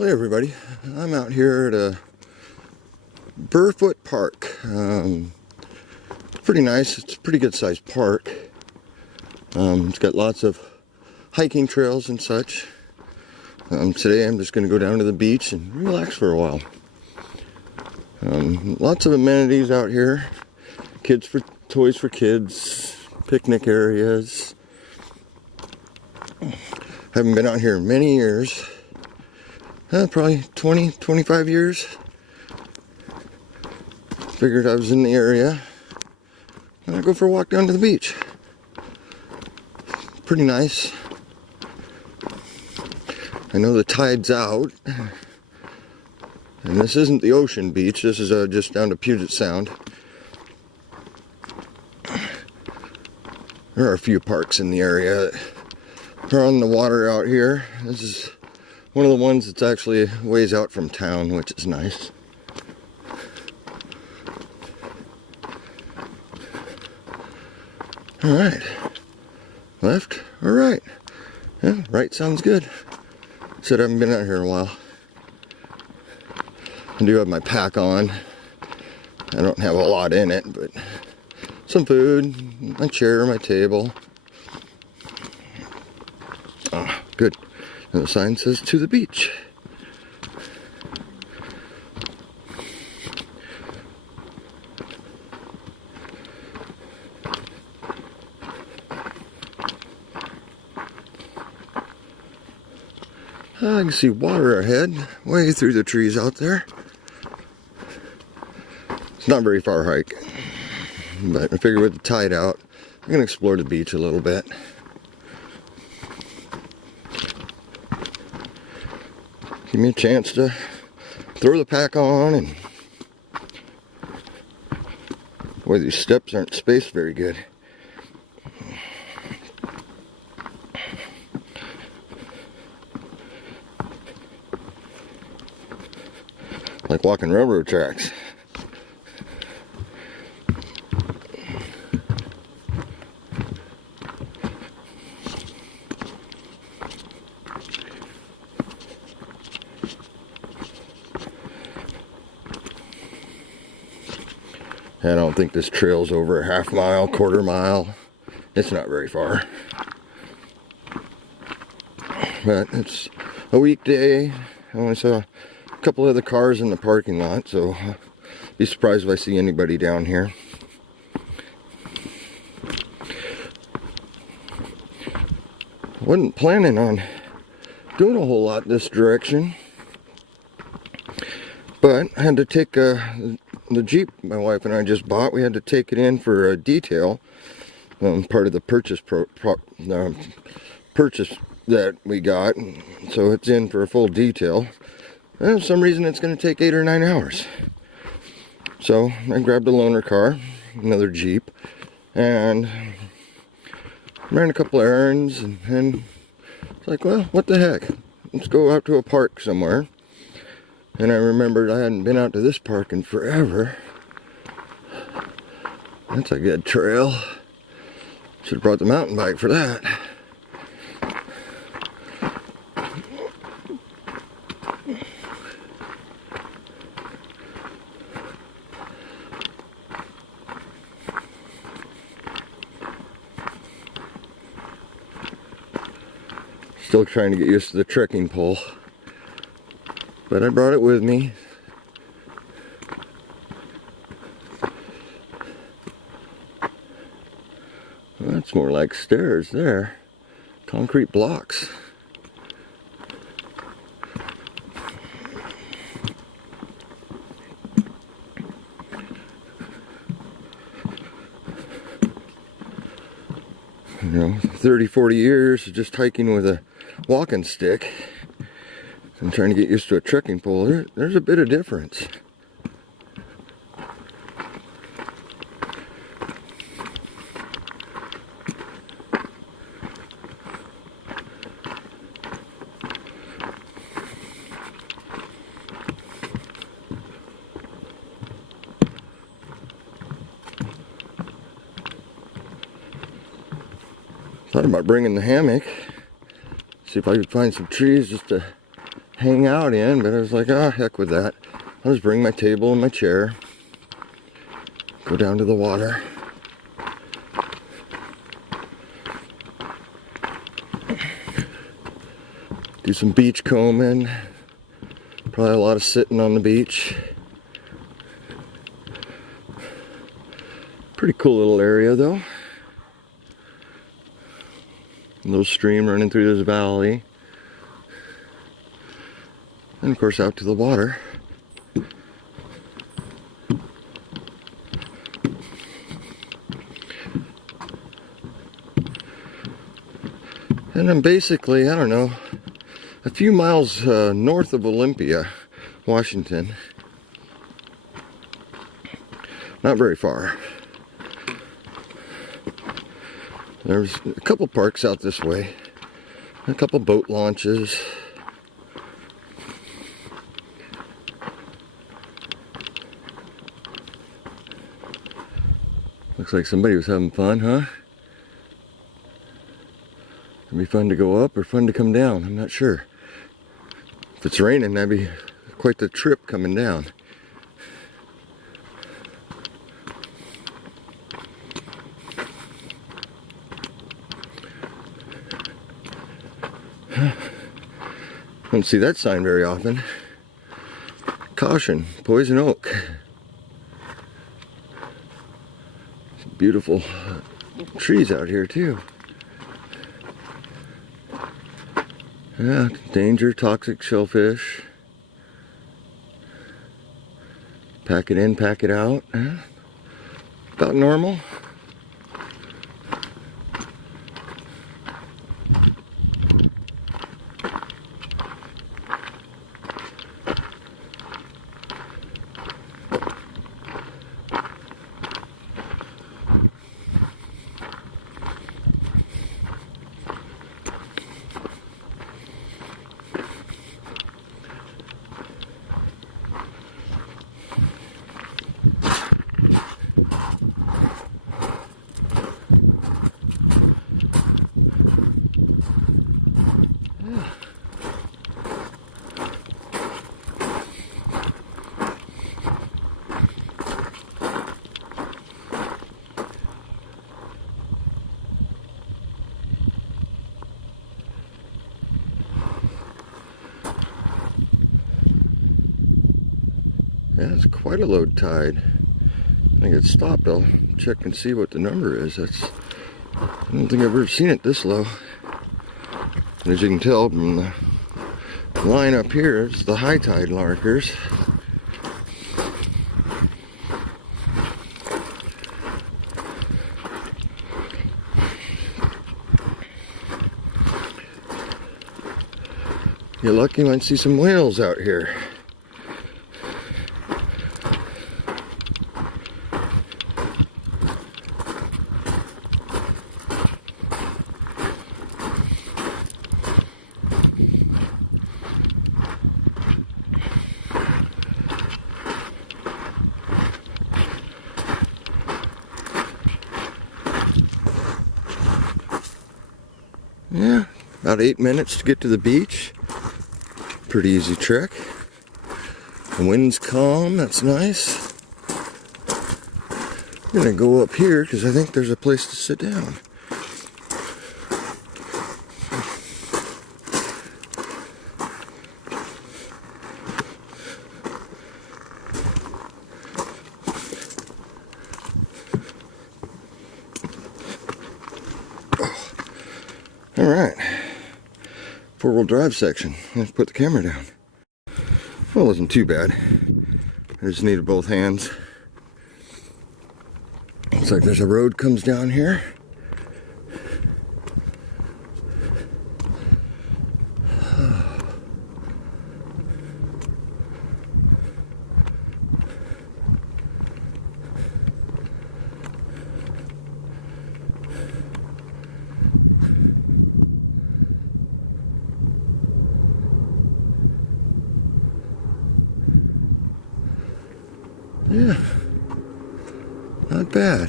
Hey everybody, I'm out here at a Burfoot Park. Pretty nice, it's a pretty good sized park. It's got lots of hiking trails and such. Today I'm just going to go down to the beach and relax for a while. Lots of amenities out here. Toys for kids, picnic areas. Haven't been out here in many years. Probably 20, 25 years. Figured I was in the area. And I'd go for a walk down to the beach. Pretty nice. I know the tide's out. And this isn't the ocean beach. This is just down to Puget Sound. There are a few parks in the area that are on the water out here. This is one of the ones that's actually a ways out from town, which is nice. Alright. Left or right? Yeah, right sounds good. Said I haven't been out here in a while. I do have my pack on. I don't have a lot in it, but some food, my chair, my table. Ah, good. And the sign says to the beach. I can see water ahead, way through the trees out there. It's not very far hike, but I figure with the tide out, I'm going to explore the beach a little bit. Give me a chance to throw the pack on, and boy, these steps aren't spaced very good. Like walking railroad tracks. I don't think this trail's over a half mile, quarter mile. It's not very far. But it's a weekday. I only saw a couple other cars in the parking lot, so I'll be surprised if I see anybody down here. Wasn't planning on doing a whole lot this direction, but I had to take the Jeep my wife and I just bought. We had to take it in for a detail, part of the purchase purchase that we got, so it's in for a full detail. And for some reason it's going to take 8 or 9 hours. So I grabbed a loaner car, another Jeep, and ran a couple errands, and then it's like, well, what the heck? Let's go out to a park somewhere. And I remembered I hadn't been out to this park in forever. That's a good trail. Should have brought the mountain bike for that. Still trying to get used to the trekking pole. But I brought it with me. Well, that's more like stairs there. Concrete blocks. You know, 30, 40 years of just hiking with a walking stick. I'm trying to get used to a trekking pole. There's a bit of difference. Thought about bringing the hammock. See if I could find some trees just to hang out in, but I was like, ah, heck with that. I'll just bring my table and my chair, go down to the water. Do some beach combing. Probably a lot of sitting on the beach. Pretty cool little area though. Little stream running through this valley. And of course out to the water. And I'm basically, I don't know, a few miles north of Olympia, Washington. Not very far. There's a couple parks out this way. A couple boat launches. Looks like somebody was having fun, huh? It'd be fun to go up or fun to come down, I'm not sure. If it's raining, that'd be quite the trip coming down. Don't see that sign very often. Caution, poison oak. Some beautiful trees out here too. Yeah, danger, toxic shellfish. Pack it in, pack it out. Yeah, about normal. Yeah, it's quite a low tide. I think it stopped. I'll check and see what the number is. I don't think I've ever seen it this low. And as you can tell from the line up here, it's the high tide markers. You're lucky, you might see some whales out here. Yeah, about 8 minutes to get to the beach. Pretty easy trek. The wind's calm, that's nice. I'm gonna go up here because I think there's a place to sit down. All right, four-wheel drive section. Let's put the camera down. Well, it wasn't too bad. I just needed both hands. Looks like there's a road comes down here. Yeah, not bad.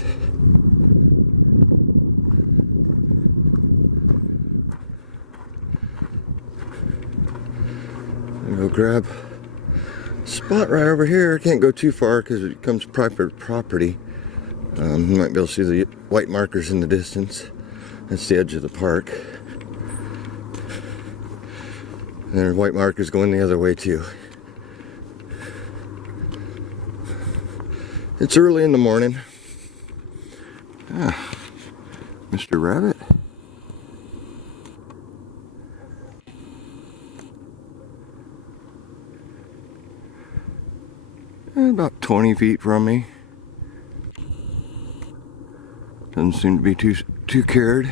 grab a spot right over here. Can't go too far because it becomes private property. You might be able to see the white markers in the distance. That's the edge of the park. And there are white markers going the other way too. It's early in the morning. Ah, Mr. Rabbit. About 20 feet from me. Doesn't seem to be too cared.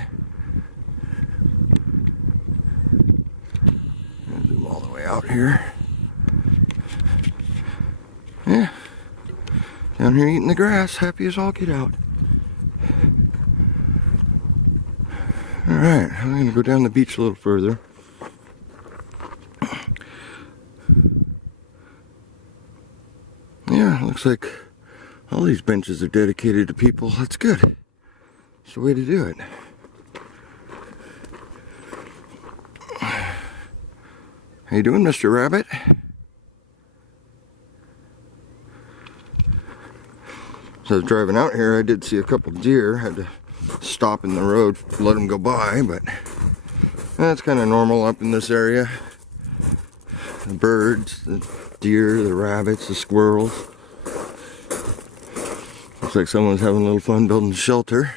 I'll zoom all the way out here. Yeah. Down here eating the grass, happy as all get out. Alright, I'm gonna go down the beach a little further. Yeah, looks like all these benches are dedicated to people. That's good. It's the way to do it. How you doing, Mr. Rabbit? So I was driving out here, I did see a couple deer. Had to stop in the road, let them go by, but that's kind of normal up in this area. The birds, the deer, the rabbits, the squirrels. Looks like someone's having a little fun building a shelter.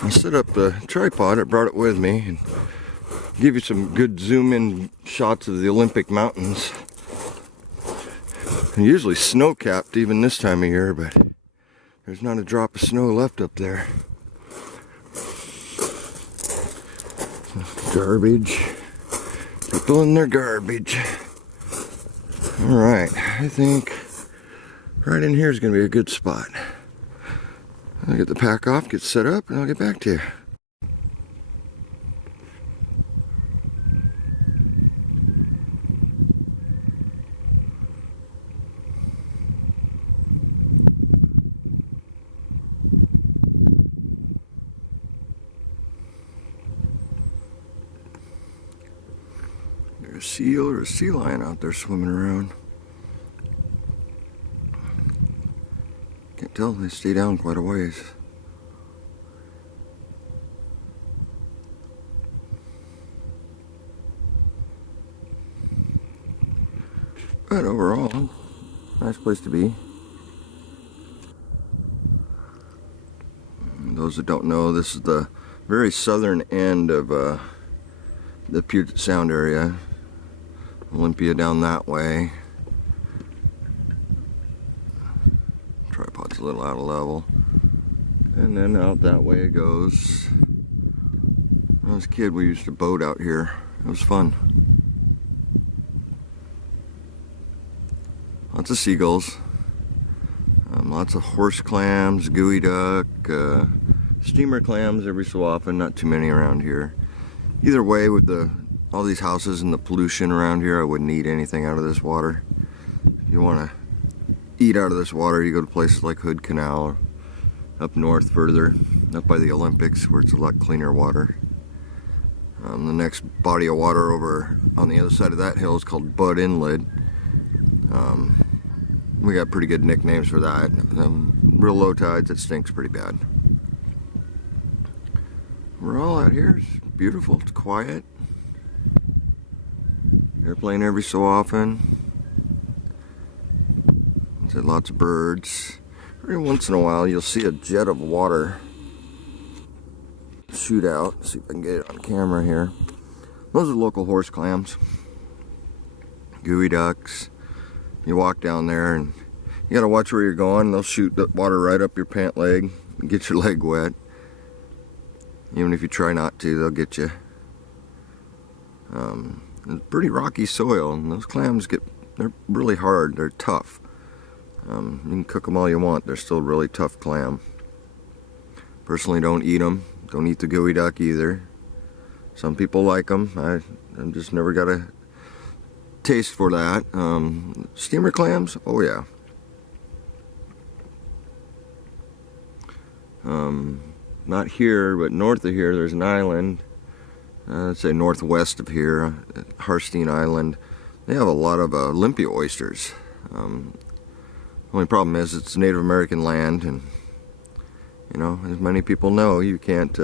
I set up the tripod, I brought it with me, and give you some good zoom in shots of the Olympic mountains. They're usually snow capped even this time of year, but there's not a drop of snow left up there. Garbage. People in their garbage. Alright, I think right in here is going to be a good spot. I'll get the pack off, get set up, and I'll get back to you. There's a seal or a sea lion out there swimming around. Can't tell, they stay down quite a ways. But overall, nice place to be. And those that don't know, this is the very southern end of the Puget Sound area. Olympia down that way. Tripod's a little out of level. And then out that way it goes. When I was a kid, we used to boat out here. It was fun. Lots of seagulls. Lots of horse clams, gooey duck, steamer clams every so often, not too many around here. Either way, with all these houses and the pollution around here, I wouldn't eat anything out of this water. If you want to eat out of this water, you go to places like Hood Canal, or up north further, up by the Olympics, where it's a lot cleaner water. The next body of water over on the other side of that hill is called Bud Inlet. We got pretty good nicknames for that. Real low tides, it stinks pretty bad. We're all out here. It's beautiful. It's quiet. Airplane every so often. There's lots of birds. Every once in a while, you'll see a jet of water shoot out. See if I can get it on camera here. Those are local horse clams. Gooey ducks. You walk down there and you gotta watch where you're going. They'll shoot the water right up your pant leg and get your leg wet. Even if you try not to, they'll get you. It's pretty rocky soil, and those clams they're really hard. They're tough. You can cook them all you want. They're still really tough clam. Personally, don't eat them. Don't eat the gooey duck either. Some people like them. I've just never got a taste for that. Steamer clams, oh yeah. not here, but north of here, there's an island. Let's say northwest of here, Harstein Island. They have a lot of Olympia oysters. Only problem is it's Native American land, and you know, as many people know, you can't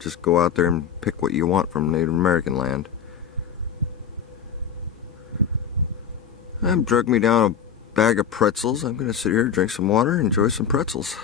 just go out there and pick what you want from Native American land. I've drug me down a bag of pretzels. I'm going to sit here, drink some water, enjoy some pretzels.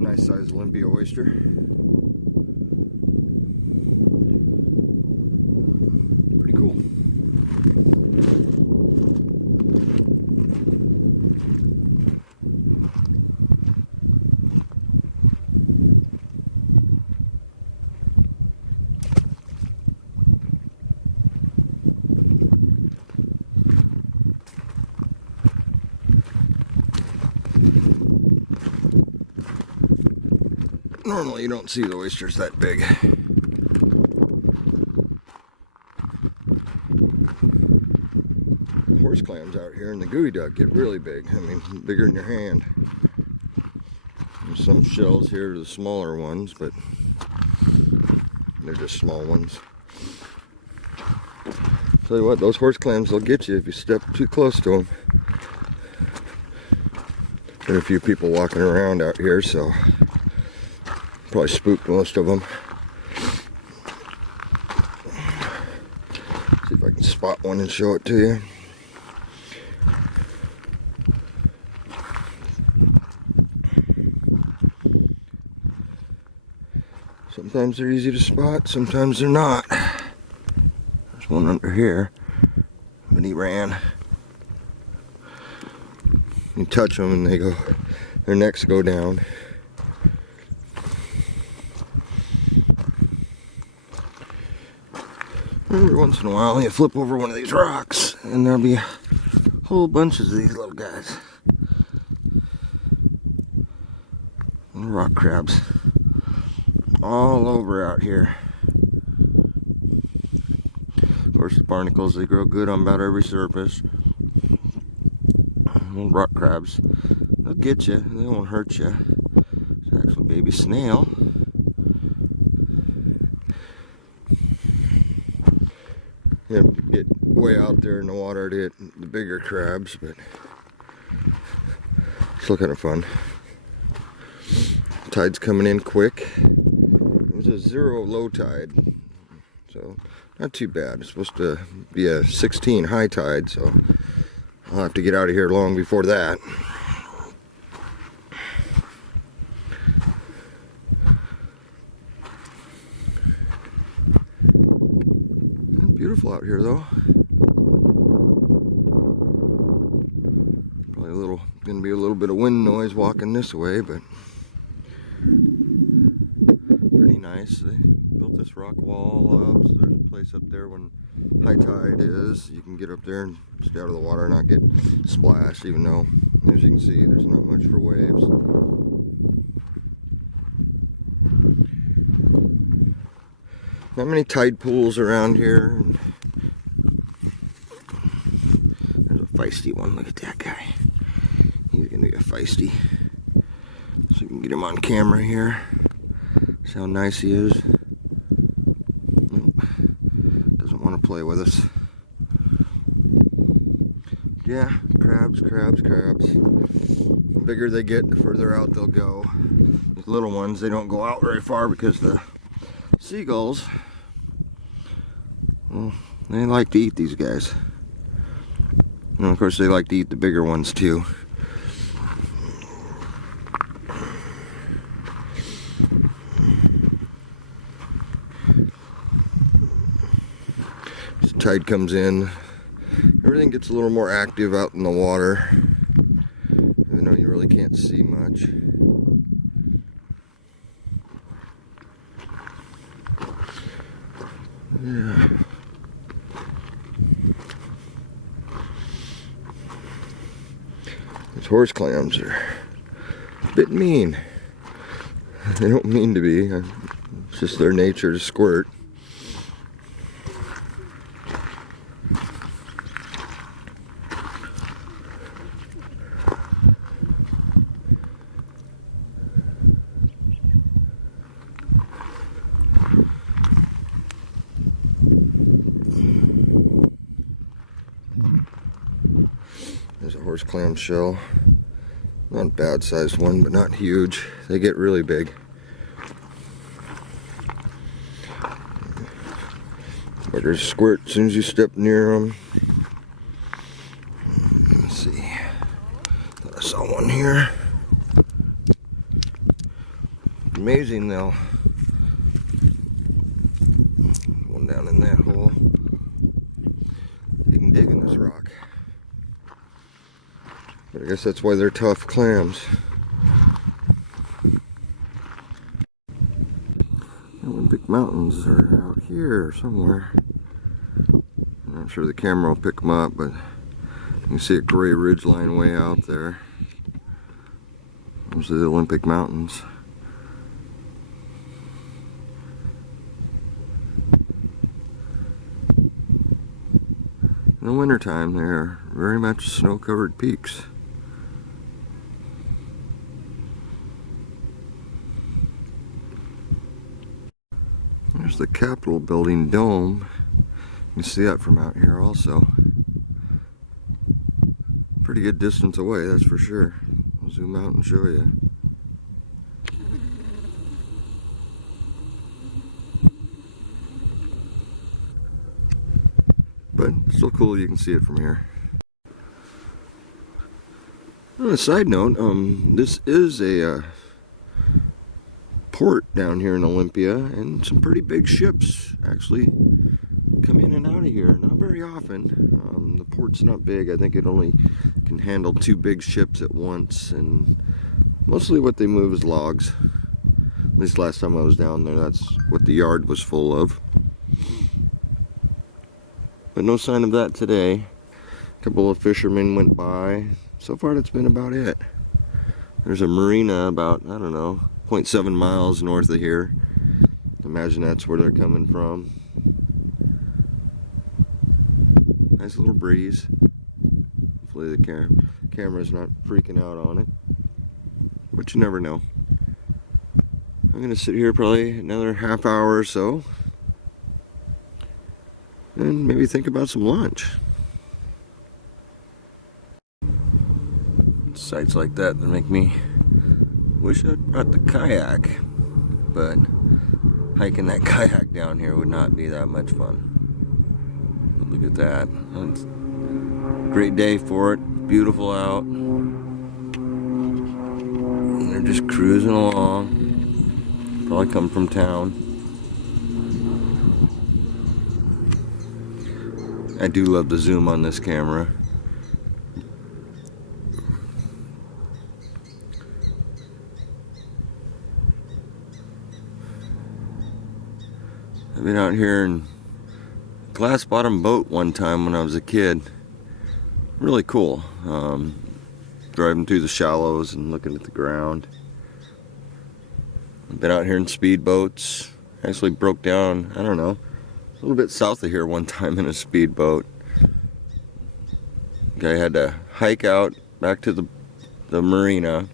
Nice sized Olympia oyster. Pretty cool. Normally you don't see the oysters that big. Horse clams out here in the gooey duck get really big. I mean, bigger than your hand. There's some shells here are the smaller ones, but they're just small ones. Tell you what, those horse clams will get you if you step too close to them. There are a few people walking around out here, so probably spooked most of them. See if I can spot one and show it to you. Sometimes they're easy to spot, sometimes they're not. There's one under here, but he ran. You touch them and they go, their necks go down. Every once in a while you flip over one of these rocks and there'll be whole bunches of these little guys. Little rock crabs. All over out here. Of course, the barnacles, they grow good on about every surface. Little rock crabs. They'll get you, they won't hurt you. It's actually a baby snail. You have to get way out there in the water to get the bigger crabs, but still kind of fun. Tide's coming in quick. It was a 0 low tide, so not too bad. It's supposed to be a 16 high tide, so I'll have to get out of here long before that. Beautiful out here though. Probably gonna be a little bit of wind noise walking this way, but pretty nice. They built this rock wall up, so there's a place up there when high tide is. You can get up there and stay out of the water and not get splashed, even though, as you can see, there's not much for waves. Not many tide pools around here. There's a feisty one. Look at that guy. He's gonna be a feisty. So you can get him on camera here. See how nice he is. Nope. Doesn't want to play with us. Yeah, crabs, crabs, crabs. The bigger they get, the further out they'll go. These little ones, they don't go out very far because the seagulls, well, they like to eat these guys. And of course they like to eat the bigger ones too. As the tide comes in, everything gets a little more active out in the water, even though you really can't see much. Yeah. These horse clams are a bit mean. They don't mean to be. It's just their nature to squirt. There's a horse clam shell. Not a bad sized one, but not huge. They get really big. Better squirt as soon as you step near them. Let's see. Thought I saw one here. Amazing though. One down in that hole. You can dig in this rock. But I guess that's why they're tough clams. The Olympic Mountains are out here somewhere. I'm not sure the camera will pick them up, but you can see a gray ridge line way out there. Those are the Olympic Mountains. In the wintertime, they are very much snow-covered peaks. There's the Capitol building dome. You can see that from out here also. Pretty good distance away, that's for sure. I'll zoom out and show you. But still cool you can see it from here. On a side note, this is a port down here in Olympia, and some pretty big ships actually come in and out of here. Not very often. The port's not big. I think it only can handle 2 big ships at once, and mostly what they move is logs. At least last time I was down there, that's what the yard was full of. But no sign of that today. A couple of fishermen went by. So far that's been about it. There's a marina about, I don't know, 0.7 miles north of here. Imagine that's where they're coming from. Nice little breeze. Hopefully the camera's not freaking out on it. But you never know. I'm gonna sit here probably another half hour or so and maybe think about some lunch. Sights like that make me wish I'd brought the kayak, but hiking that kayak down here would not be that much fun. But look at that. Great day for it. Beautiful out. And they're just cruising along. Probably come from town. I do love the zoom on this camera. I've been out here in a glass bottom boat one time when I was a kid. Really cool. Driving through the shallows and looking at the ground. I've been out here in speedboats. Actually broke down, I don't know, a little bit south of here one time in a speedboat. Guy had to hike out back to the marina,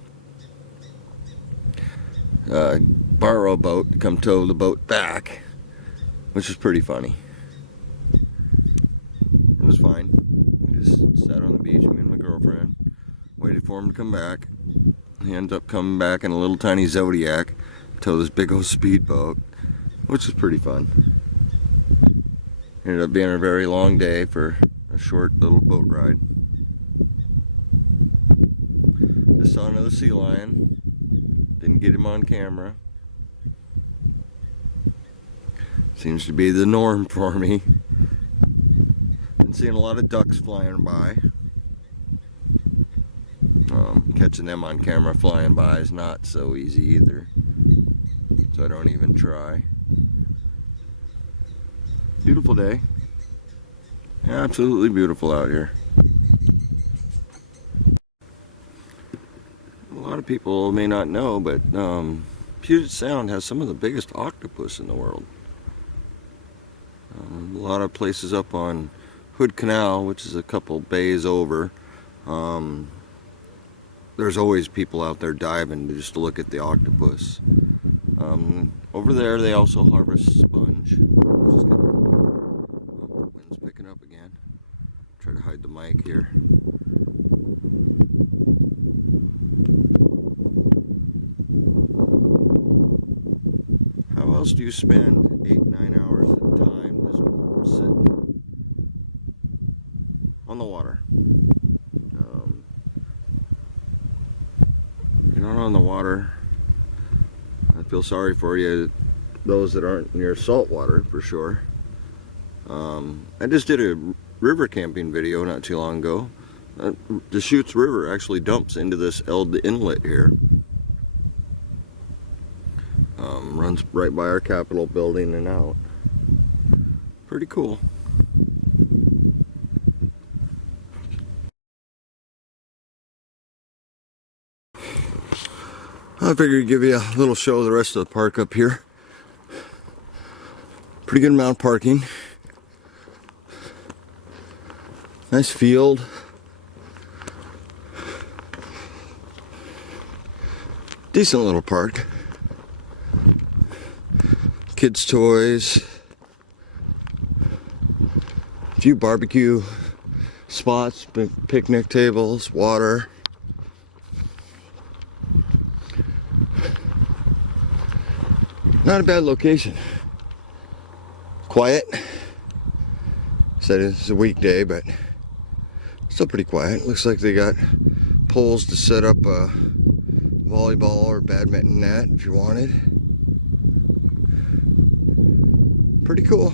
borrow a boat to come tow the boat back, which was pretty funny. It was fine. We just sat on the beach, me and my girlfriend, waited for him to come back. He ended up coming back in a little tiny Zodiac, tow this big old speedboat, which was pretty fun. Ended up being a very long day for a short little boat ride. Just saw another sea lion. Didn't get him on camera. Seems to be the norm for me. Been seeing a lot of ducks flying by. Catching them on camera flying by is not so easy either. So I don't even try. Beautiful day. Absolutely beautiful out here. A lot of people may not know, but Puget Sound has some of the biggest octopus in the world. A lot of places up on Hood Canal, which is a couple bays over, there's always people out there diving just to look at the octopus. Over there they also harvest sponge, which is kind of cool. Oh, the wind's picking up again. Try to hide the mic here. How else do you spend 8-9 hours at a time just sitting on the water? If you're not on the water, I feel sorry for you, those that aren't near salt water, for sure. I just did a river camping video not too long ago. The Chutes River actually dumps into this Inlet here. Runs right by our Capitol building and out. Pretty cool. I figured I'd give you a little show of the rest of the park up here. Pretty good amount of parking. Nice field. Decent little park. Kids' toys. A few barbecue spots, picnic tables, water. Not a bad location. Quiet. Said it's a weekday, but still pretty quiet. Looks like they got poles to set up a volleyball or badminton net if you wanted. Pretty cool.